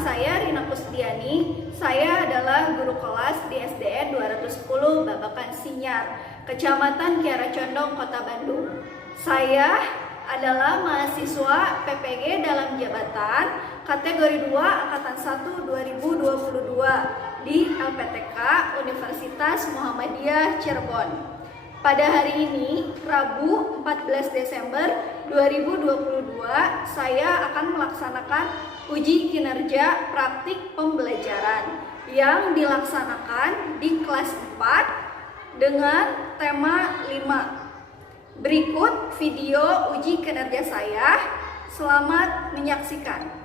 saya Rina Kusdiani. Saya adalah guru kelas di SDN 210 Babakan Sinyar, Kecamatan Kiara Condong, Kota Bandung. Saya adalah mahasiswa PPG dalam jabatan kategori 2 angkatan 1 2022 di LPTK Universitas Muhammadiyah Cirebon. Pada hari ini, Rabu 14 Desember 2022, saya akan melaksanakan uji kinerja praktik pembelajaran yang dilaksanakan di kelas 4 dengan tema 5. Berikut video uji kinerja saya. Selamat menyaksikan.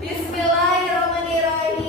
Bismillahirrahmanirrahim.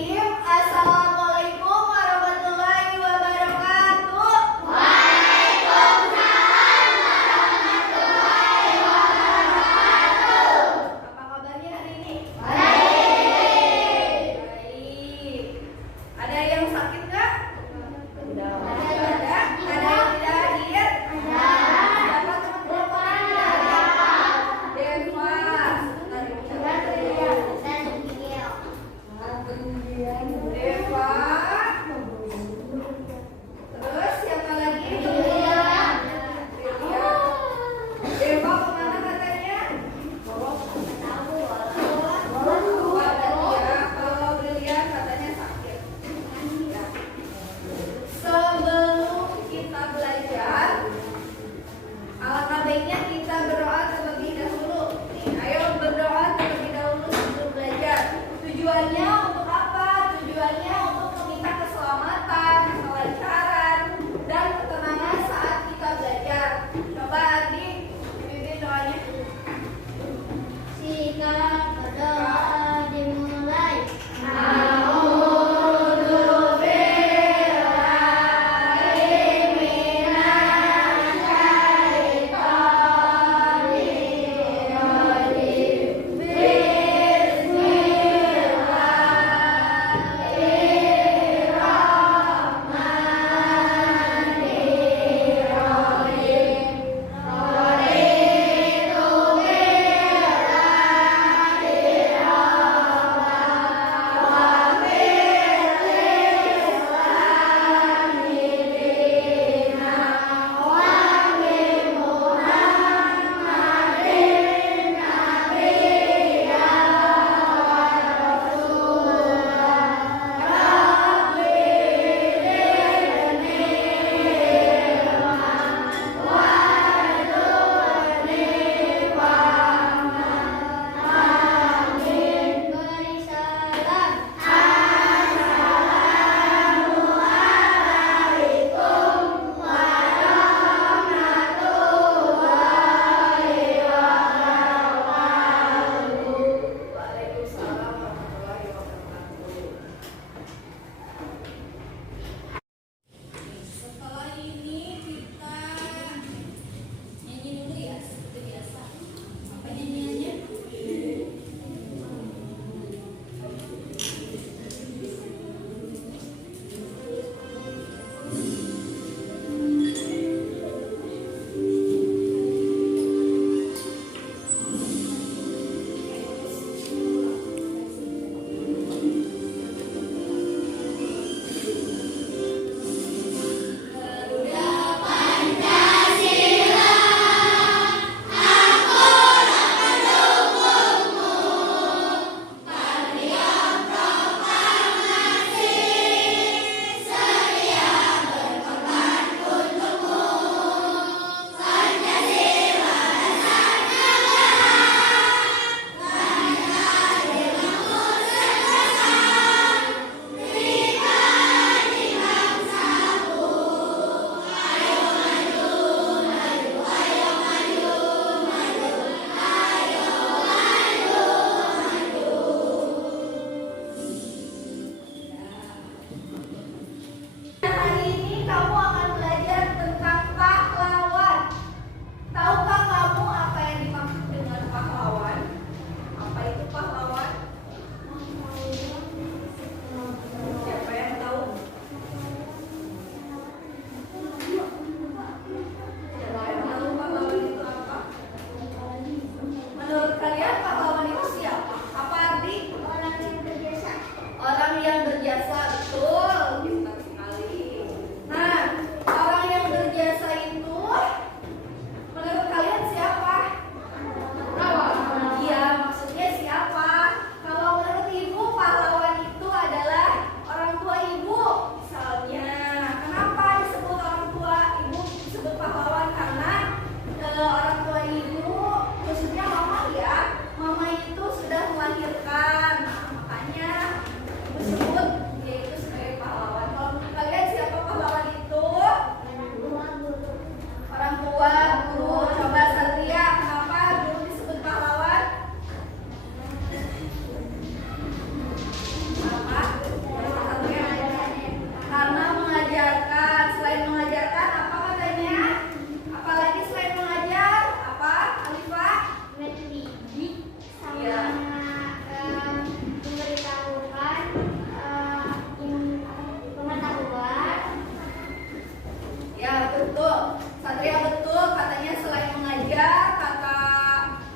Satria betul, katanya selain mengajar, kata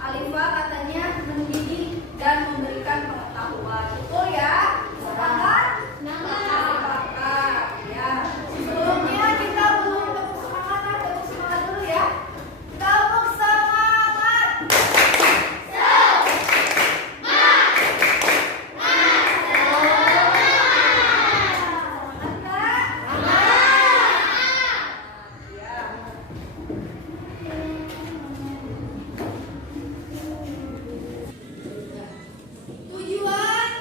Alifa katanya mendidik dan memberikan pengetahuan. Betul ya? Sepakat? Sepakat. Ya. Sebelumnya kita belum tepuk semangat, tepuk semangat dulu ya. Tepuk semangat. Tujuan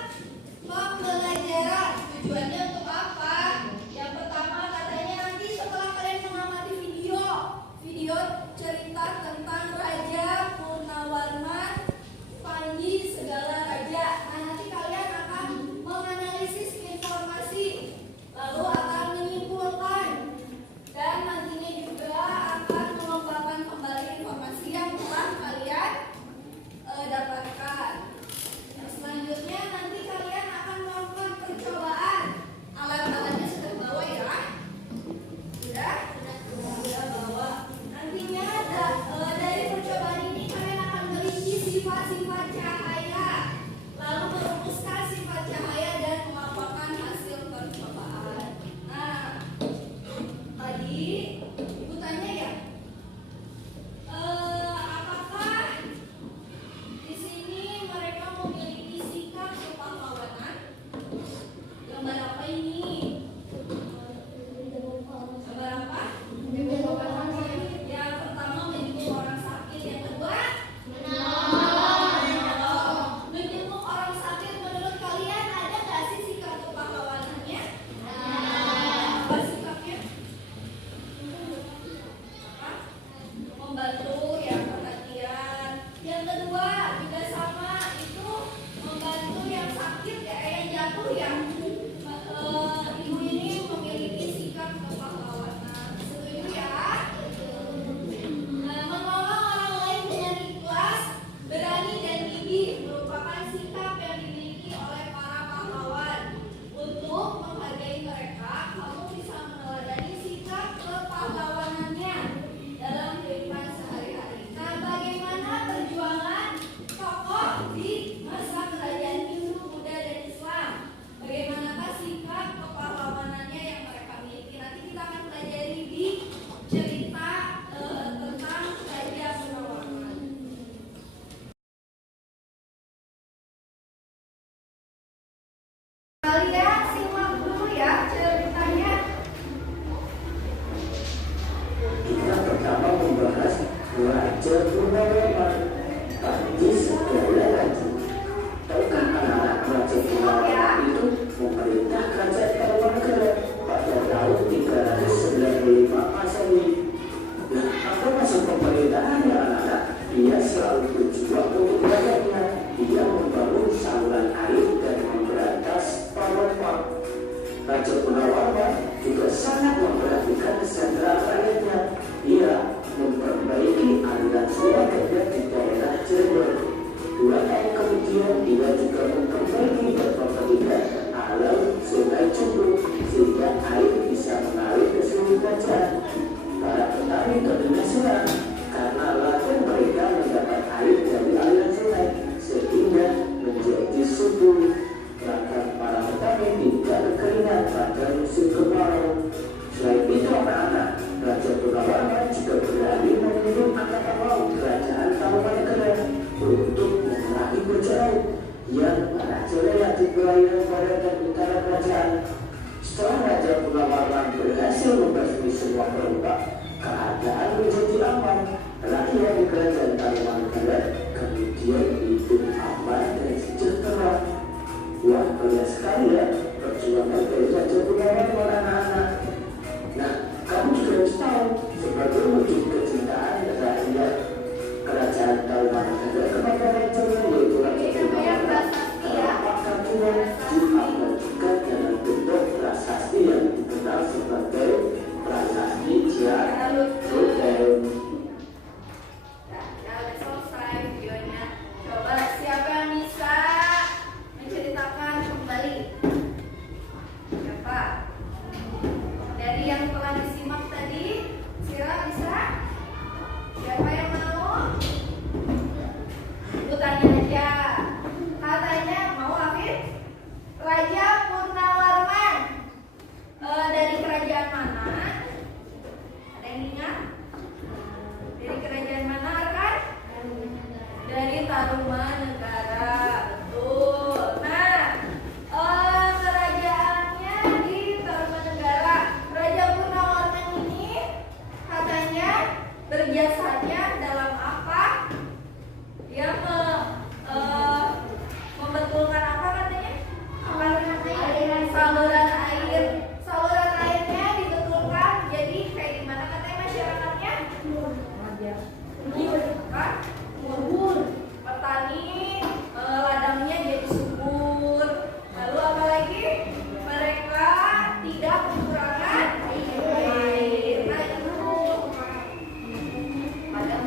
pembelajaran, tujuannya untuk apa? Yang pertama katanya nanti setelah kalian mengamati video cerita tentang Raja Purnawarman, Panji segala raja. Nah, nanti kalian akan menganalisis informasi, lalu akan menyimpulkan, dan nantinya juga akan mengembangkan kembali informasi yang telah kalian dapatkan. Yang selanjutnya nanti kalian akan melakukan percobaan. Alat-alatnya sudah bawa ya? Sudah bawa. Nantinya dari percobaan ini kalian akan merinci sifat-sifat cahaya, lalu merumuskan sifat cahaya dan melaporkan hasil percobaan. Nah, tadi ibu tanya ya, apakah di sini mereka memiliki sikap kepahlawanan? Gambar apa ini? Gambar apa? Yang pertama menjenguk orang sakit, yang kedua menolong. Menjenguk orang sakit menurut kalian ada nggak sih sikap kepahlawanannya? Apa sikapnya? Apa? Membantu, yang perhatian. Yang kedua juga sama, itu membantu yang sakit ya, yang jatuh ya. Ibu ini memiliki sikap kepahlawanan. Setuju ya? Menolong orang lain dengan ikhlas, berani dan gigih merupakan sikap yang dimiliki oleh para pahlawan. Untuk menghargai mereka, kamu bisa meneladani sikap kepahlawanannya dalam kehidupan sehari-hari. Nah, bagaimana perjuangan tokoh di masa kerajaan Hindu, Buddha, dan Islam? Bagaimanakah sikap kepahlawanannya yang mereka miliki? Nanti kita akan pelajari di cerita tentang Raja Purnawarman. Kalian simak dulu ya ceritanya. Kita pertama membahas Raja Purnawarman, Panji segala raja. Tahukah anak-anak Raja Purnawarman itu memerintah kerajaan Tarumanegara pada tahun 395 Masehi. Nah, apa maksud pemerintahannya anak-anak? Ia selalu berjuang untuk rakyatnya. Ia membangun saluran air dan memberantas perampok. Raja Purnawarman juga sangat memperhatikan kesejahteraan rakyatnya. Ia memperbaiki aliran sungai Gajah di daerah Cirebon. 2 tahun kemudian ia juga memperbaiki beberapa alam sungai Cumbu sehingga air bisa mengalir ke seluruh kerajaan. Para petani tentunya senang karena ladang mereka mendapat air dari aliran sungai sehingga menjadi subur. Bahkan para petani tidak kekeringan pada musim kemarau. Selain itu anak-anak, Raja Biasanya dalam apa? Dia membetulkan apa katanya? Saluran air. Saluran airnya dibetulkan. Jadi kayak gimana katanya masyarakatnya? Subur. Petani ladangnya jadi subur. Lalu apa lagi? Mereka tidak kekurangan air. Nah itu. Pada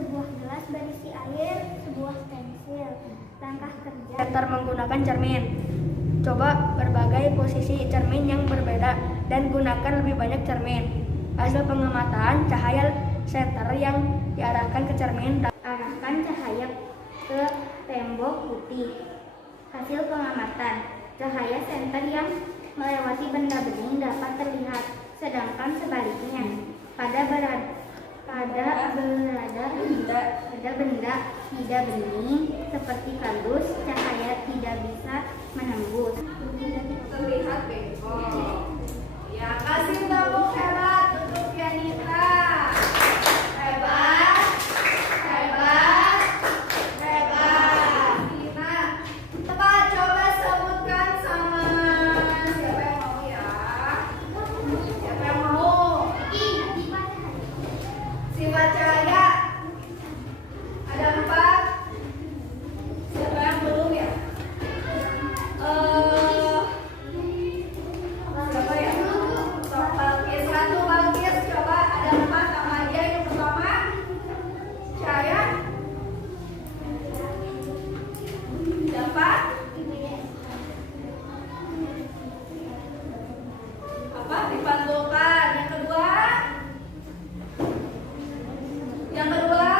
sebuah gelas berisi air, sebuah pensil. Langkah kerja. Center menggunakan cermin. Coba berbagai posisi cermin yang berbeda dan gunakan lebih banyak cermin. Hasil pengamatan cahaya senter yang diarahkan ke cermin. Arahkan cahaya ke tembok putih. Hasil pengamatan, cahaya senter yang melewati benda bening dapat terlihat, sedangkan sebaliknya pada benda tidak bening seperti kardus, cahaya tidak bisa menembus. Terlihat bengkok. Ya, kasih tepuk hebat untuk Yanita. Hebat, hebat, hebat. Nina, tepat. Coba sebutkan sama siapa yang mau ya? Siapa yang mau? Sifat cahaya. Ada 4. Siapa yang belum ya? Siapa ya? Sok Balkis, Ratu Balkis, coba ada 4 sama aja. Yang pertama, cahaya. Yang 4. Apa? Dipantulkan. Yang kedua,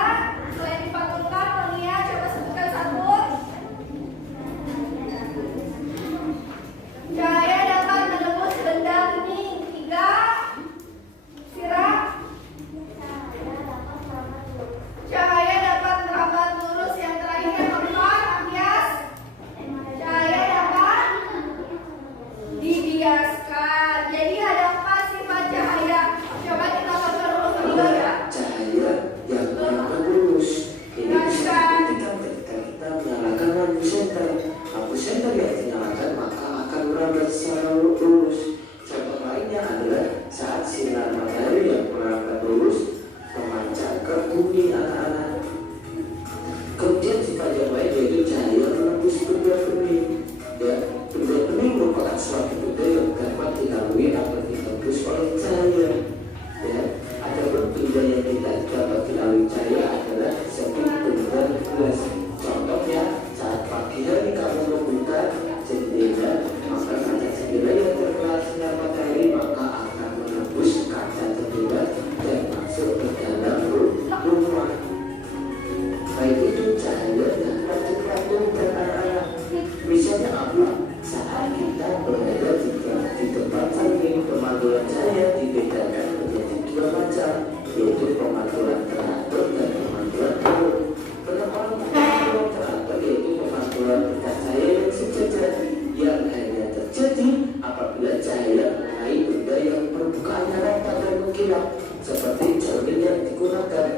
selain dipantulkan, penglihat, coba sebutkan 1. Cahaya dapat menembus benda bening. 3. Sirah. Cahaya dapat merambat lurus. Yang terakhir 4. Ambias. Cahaya dapat dibiaskan. Jadi ada 4 sifat cahaya. Coba kita baca dulu kedua ya. Cahaya yang merambat lurus. Ini bisa dibuktikan ketika kita menyalakan lampu senter. Lampu senter yang dinyalakan maka akan merambat secara lurus. Contoh lainnya adalah saat sinar matahari yang merambat lurus memancar ke bumi anak-anak. Kemudian sifat yang lain yaitu cahaya menembus benda bening. Ya, benda bening merupakan suatu benda yang dapat dilalui atau ditembus oleh cahaya. Ya, adapun benda yang tidak dapat dilalui cahaya adalah seperti benda gelas. Contohnya, saat pagi hari kamu membuka jendela, maka kaca jendela yang terkena sinar matahari maka akan menembus kaca jendela dan masuk ke dalam rumah. Baik itu cahaya dapat dipantulkan anak-anak. Misalnya apa? Saat kita berada di tempat cermin, pemantulan cahaya dibedakan menjadi 2 macam, yaitu pemantulan teratur dan pemantulan turun. Pemantulan teratur yaitu pemantulan berkat cahaya yang sejajar, yang hanya terjadi apabila cahaya mengenai benda yang permukaannya rata dan mengkilap, seperti cermin yang digunakan.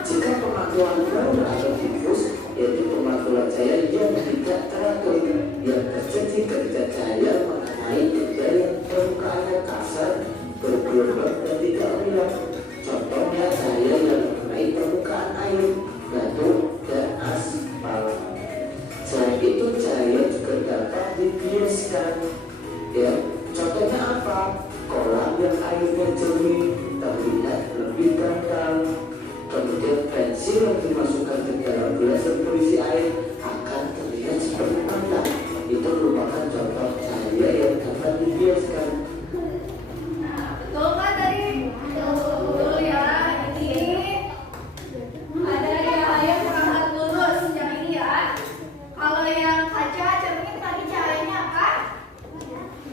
Jika pemantulan turun atau difus, yaitu pemantulan cahaya yang tidak teratur, yang terjadi ketika cahaya mengenai benda yang permukaannya kasar, bergelombang dan tidak menyilap. Contohnya cahaya yang mengenai permukaan air, batu, dan aspal. Selain itu cahaya juga dapat dibiaskan. Ya, contohnya apa? Kolam yang airnya jernih terlihat lebih dangkal. Kemudian pensil yang dimasukkan ke dalam gelas yang berisi air akan terlihat seperti mata. Itu merupakan contoh cahaya yang dapat dibiaskan. Betul kan tadi? Betul ya. Ini ada cahaya merambat lurus. Yang ini ya. Kalau yang kaca cermin tadi cahayanya apa?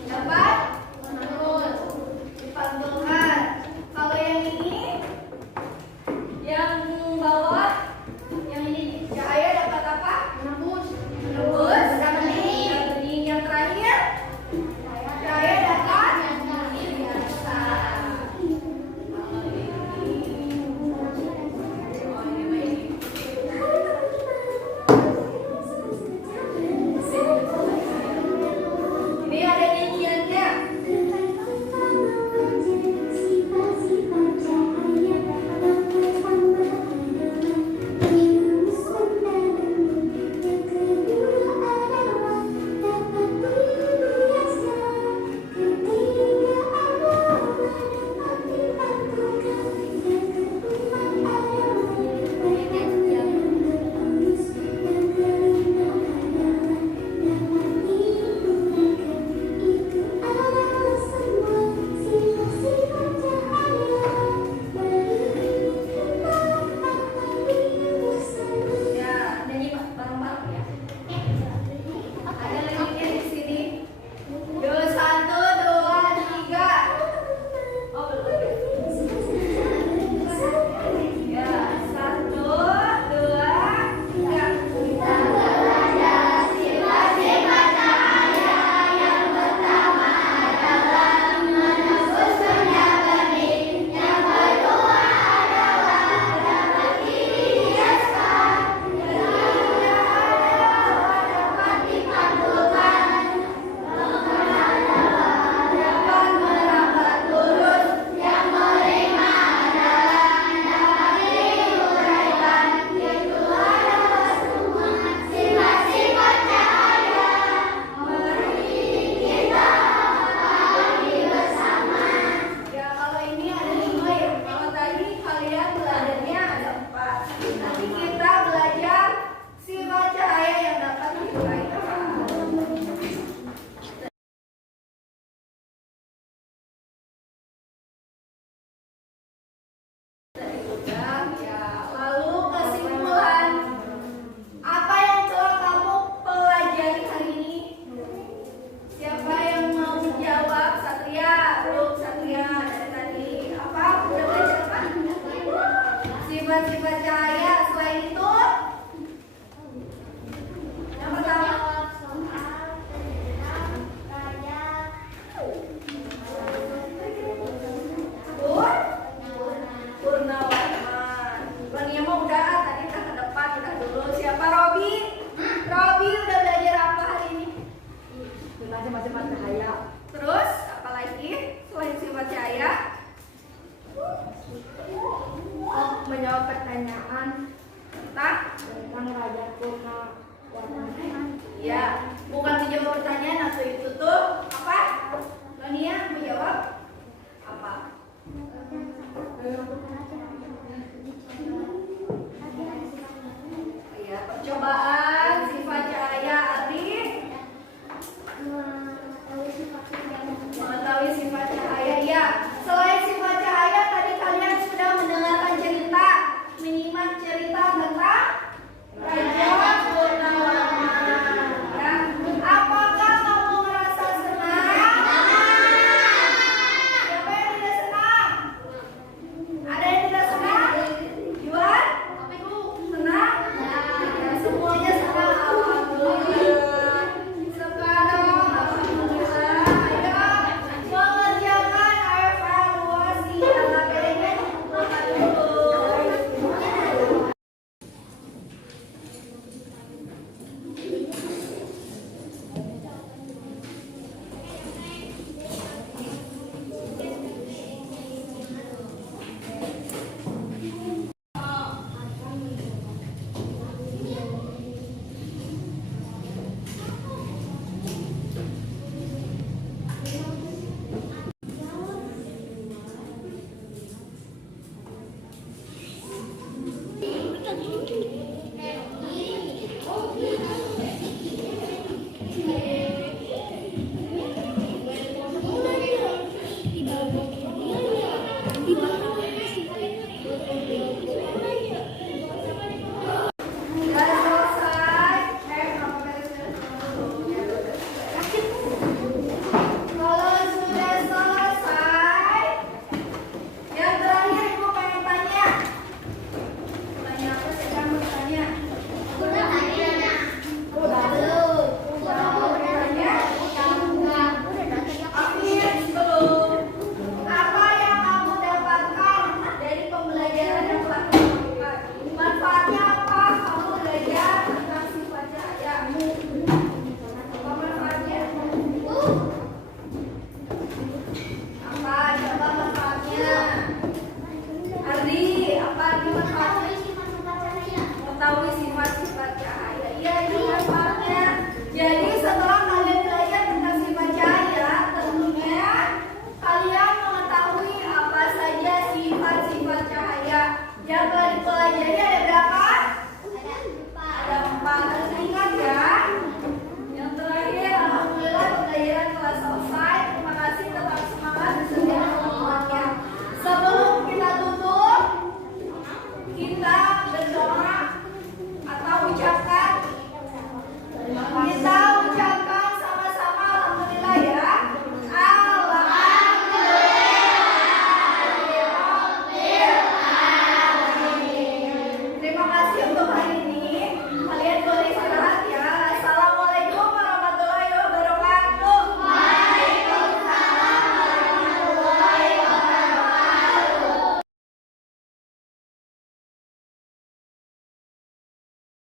Dapat menurun, dipantulkan. Kalau yang ini, yang bawah Ya, bukan menjawab pertanyaan atau itu tuh apa? Lonia mau jawab apa? Ya, percobaan.